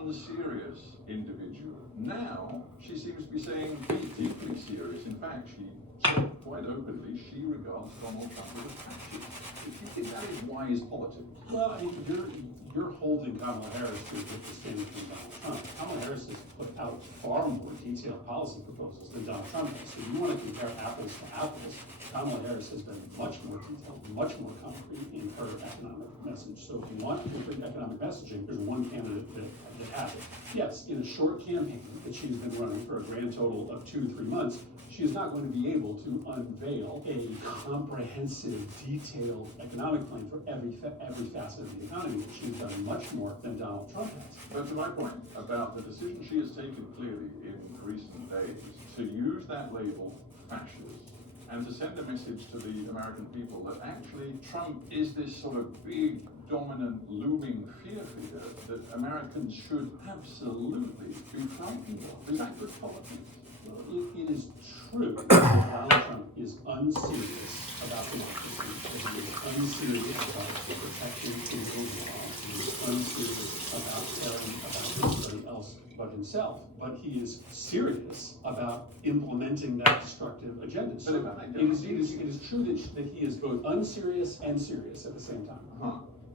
unserious individual. Now she seems to be saying he's deeply serious. In fact, she said quite openly she regards Donald Trump as a fascist. Do you think that is wise politics? Well, I mean, you're holding Kamala Harris to a different standard from Donald Trump. Kamala Harris has put out far more detailed policy proposals than Donald Trump has. So you want to compare apples to apples, Kamala Harris has been much more detailed, much more concrete in her economic message. So if you want complete economic messaging, there's one candidate that has it. Yes, in a short campaign that she's been running for a grand total of 2 to 3 months, she is not going to be able to unveil a comprehensive, detailed economic plan for every facet of the economy. She's done much more than Donald Trump has. But to my point about the decision she has taken clearly in recent days to use that label, fascist, and to send a message to the American people that actually Trump is this sort of big, dominant, looming fear figure that Americans should absolutely be frightened of. Is that good politics? Well, it is true that Donald Trump is unserious about democracy, that he is unserious about protecting the rule of law, he is unserious about caring about everybody else but himself, but he is serious about implementing that destructive agenda. So it is true that he is both unserious and serious at the same time.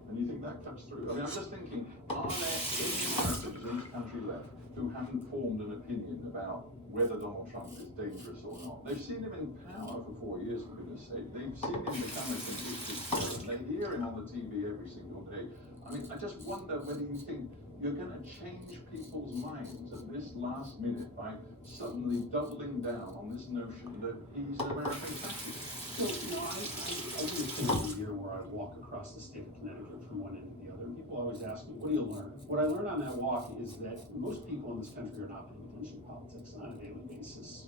And you think that cuts through? I mean, I'm just thinking, are there any Americans in this country left who haven't formed an opinion about whether Donald Trump is dangerous or not? They've seen him in power for 4 years, for goodness sake. They've seen him become a convicted felon. They hear him on the TV every single day. I mean, I just wonder whether you think you're going to change people's minds at this last minute by suddenly doubling down on this notion that he's an American fascist. So, I really think of a year where I walk across the state of Connecticut from one end to the other. And people always ask me, what do you learn? What I learn on that walk is that most people in this country are not paying attention to politics on a daily basis.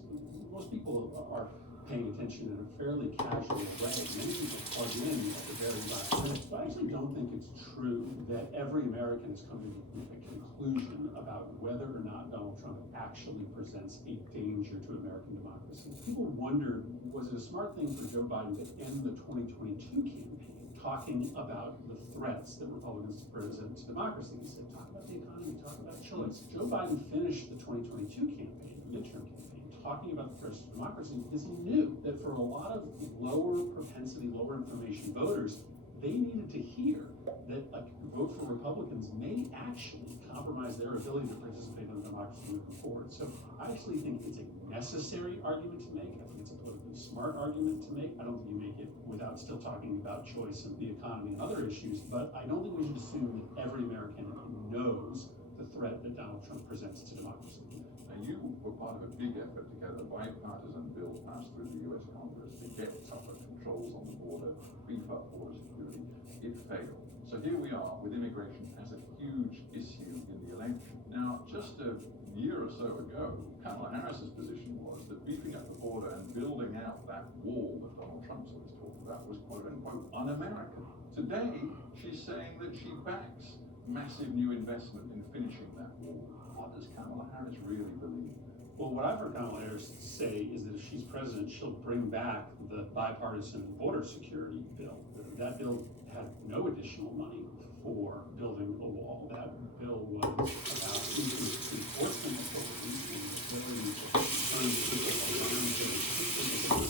Most people are paying attention in a fairly casual way. Many people plug in at the very last minute. But I actually don't think it's true that every American is coming to a conclusion about whether or not Donald Trump actually presents a danger to American democracy. People wonder, was it a smart thing for Joe Biden to end the 2022 campaign talking about the threats that Republicans present to democracy? He said, talk about the economy, talk about choice. Joe Biden finished the 2022 campaign, the midterm campaign, talking about the threats to democracy because he knew that for a lot of lower propensity, lower information voters, they needed to hear that a vote for Republicans may actually compromise their ability to participate in democracy moving forward. So I actually think it's a necessary argument to make. I think it's a politically smart argument to make. I don't think you make it without still talking about choice and the economy and other issues, but I don't think we should assume that every American knows the threat that Donald Trump presents to democracy. Now, you were part of a big effort to get a bipartisan bill passed through the US Congress to get tougher controls on the border, beef up border security. It failed. So here we are with immigration as a huge issue in the election. Now, just a year or so ago, Kamala Harris's position was that beefing up the border and building out that wall that Donald Trump's always talked about was quote unquote un-American. Today, she's saying that she backs massive new investment in finishing that wall. What does Kamala Harris really believe? Well, what I've heard Kamala Harris say is that if she's president, she'll bring back the bipartisan border security bill. That bill had no additional money for building a wall. That bill was about increased enforcement authorities and the ability to turn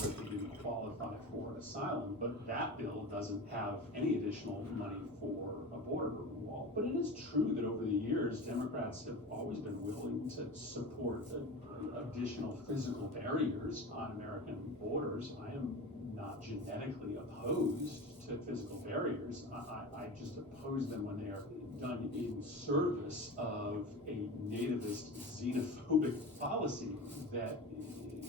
people who didn't qualify for asylum. But that bill doesn't have any additional money for a border wall. But it is true that over the years, Democrats have always been willing to support additional physical barriers on American borders. I am not genetically opposed to physical barriers. I just oppose them when they are done in service of a nativist, xenophobic policy that,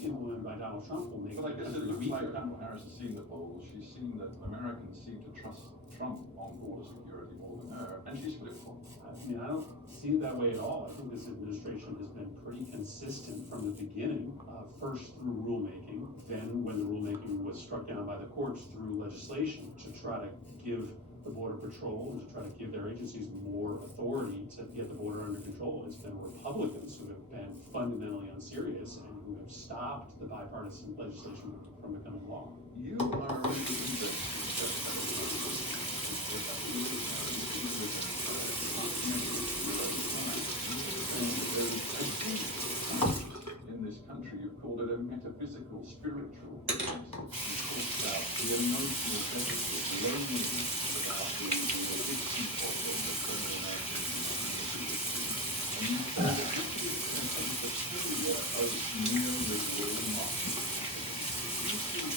implemented by Donald Trump, will make. But I guess it looks like Kamala Harris has seen the polls. She's seen that Americans seem to trust Trump on border security more than her, and she's flip-flopped. I mean, I don't see it that way at all. I think this administration has been pretty consistent from the beginning, first through rulemaking, then when the rulemaking was struck down by the courts through legislation to try to give the Border Patrol and to try to give their agencies more authority to get the border under control. It's been Republicans who have been fundamentally unserious and who have stopped the bipartisan legislation from becoming law. You are really interested failure of neoliberal marketing. You see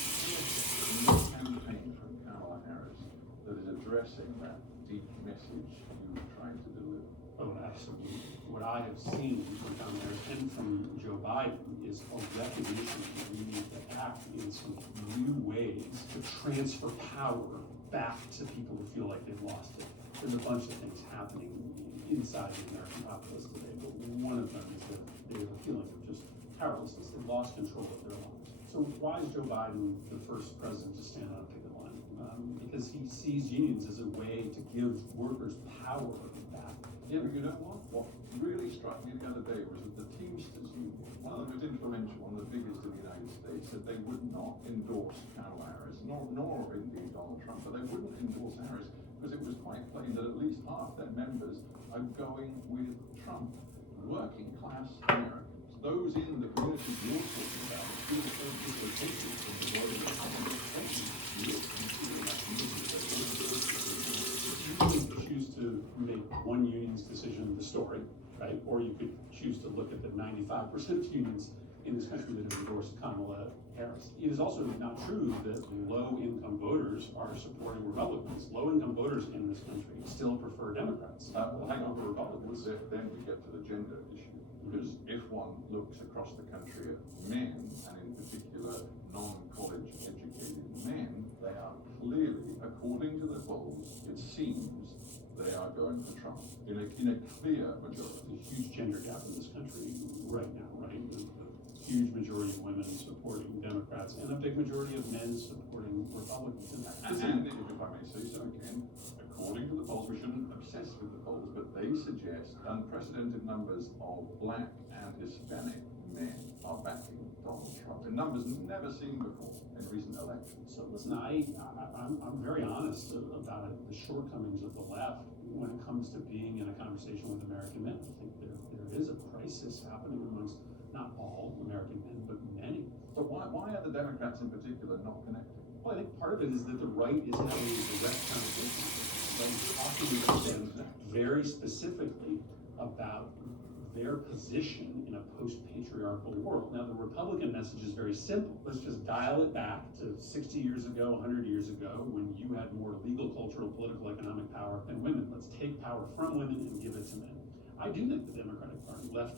no campaign from Kamala Harris that is addressing that deep message you were trying to deliver. Oh, absolutely. What I have seen from Kamala Harris and from Joe Biden is a recognition that we need to act in some new ways to transfer power back to people who feel like they've lost it. There's a bunch of things happening inside the American populace today, but one of them is that they have a feeling of just powerlessness. They've lost control of their lives. So why is Joe Biden the first president to stand on a picket line? Because he sees unions as a way to give workers power back. Yeah, but you know what? What really struck me the other day was that the Teamsters Union, one of the most influential, one of the biggest in the United States, said they would not endorse Kamala Harris, nor indeed Donald Trump, but they wouldn't endorse Harris because it was quite plain that at least half their members are going with Trump. Working class Americans, those in the communities you're talking about, feel so dislocated from the world of you could choose to make one union's decision the story, right? Or you could choose to look at the 95% of unions in this country that have endorsed Kamala Harris. It is also not true that low-income voters are supporting Republicans. Low-income voters in this country still prefer Democrats. Hang on, Republicans. Then we get to the gender issue. Because if one looks across the country at men, and in particular non-college educated men, they are clearly, according to the polls, it seems they are going for Trump in a clear majority. There's a huge gender gap in this country right now, right? A huge majority of women supporting Democrats and a big majority of men supporting Republicans. And if I may say so again, according to the polls, we shouldn't obsess with the polls, but they suggest unprecedented numbers of black and Hispanic men are backing Donald Trump in numbers never seen before in recent elections. So listen, I'm very honest about the shortcomings of the left when it comes to being in a conversation with American men. I think there is a crisis happening amongst not all American men, but many. So why are the Democrats in particular not connected? Well, I think part of it is that the right is having a direct conversation with them, right? Talking with them very specifically about their position in a post-patriarchal world. Now, the Republican message is very simple. Let's just dial it back to 60 years ago, 100 years ago, when you had more legal, cultural, political, economic power than women. Let's take power from women and give it to men. I do think the Democratic Party left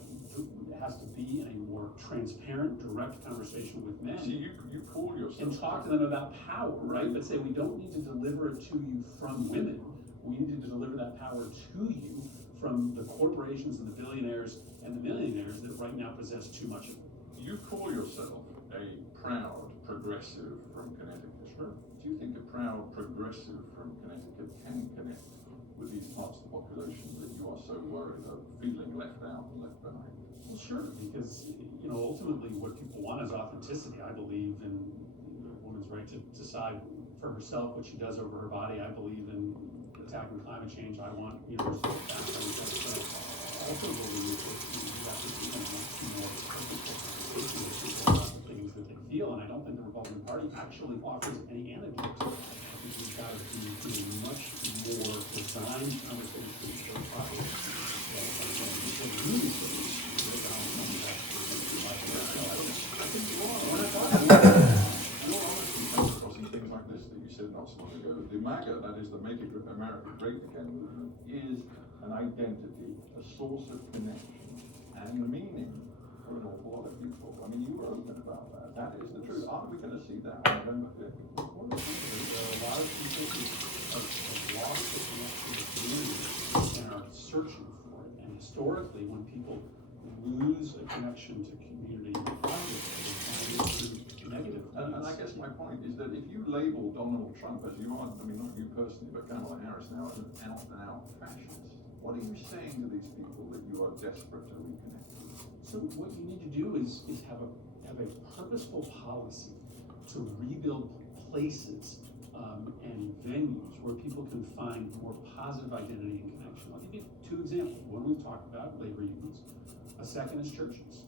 has to be in a more transparent, direct conversation with men. See, you call yourself and talk to them about power, right? But say we don't need to deliver it to you from women. We need to deliver that power to you from the corporations and the billionaires and the millionaires that right now possess too much of it. You call yourself a proud progressive from Connecticut. Sure. Do you think a proud progressive from Connecticut can connect with these parts of the population that you are so worried of feeling left out and left behind? Well, sure, because ultimately what people want is authenticity. I believe in a woman's right to decide for herself what she does over her body. I believe in attacking climate change. I want universal tax. I also believe that you have to be much more purposeful conversation with people about the things that they feel, and I don't think the Republican Party actually offers any antidote. I think we've got to be doing much more designed conversations for populations. I think you are. When I your honesty comes across in things like this that you said not so long ago. The MAGA, that is the Make America Great Again movement, is an identity, a source of connection and meaning for an awful lot of people. I mean, you were open about that. That is the truth. Aren't we going to see that on November 5th? There are a lot of people who have lost the connection to the community and are searching for it. And historically, when people lose a connection to community, negative. And I guess my point is that if you label Donald Trump as you are, I mean, not you personally, but Kamala Harris now, as an out-and-out fascist, what are you saying to these people that you are desperate to reconnect with? So what you need to do is have a purposeful policy to rebuild places and venues where people can find more positive identity and connection. I'll give you two examples. One we've talked about, labor unions. A second is churches.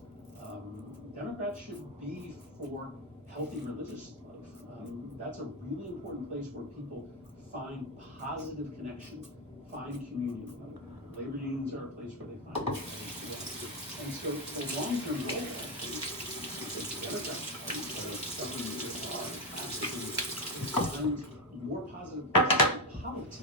Democrats should be for healthy religious life. That's a really important place where people find positive connection, find communion. labor unions are a place where they find it. And so the long-term goal, I think, is that the Democratic Party, but of government at large, has to be find more positive politics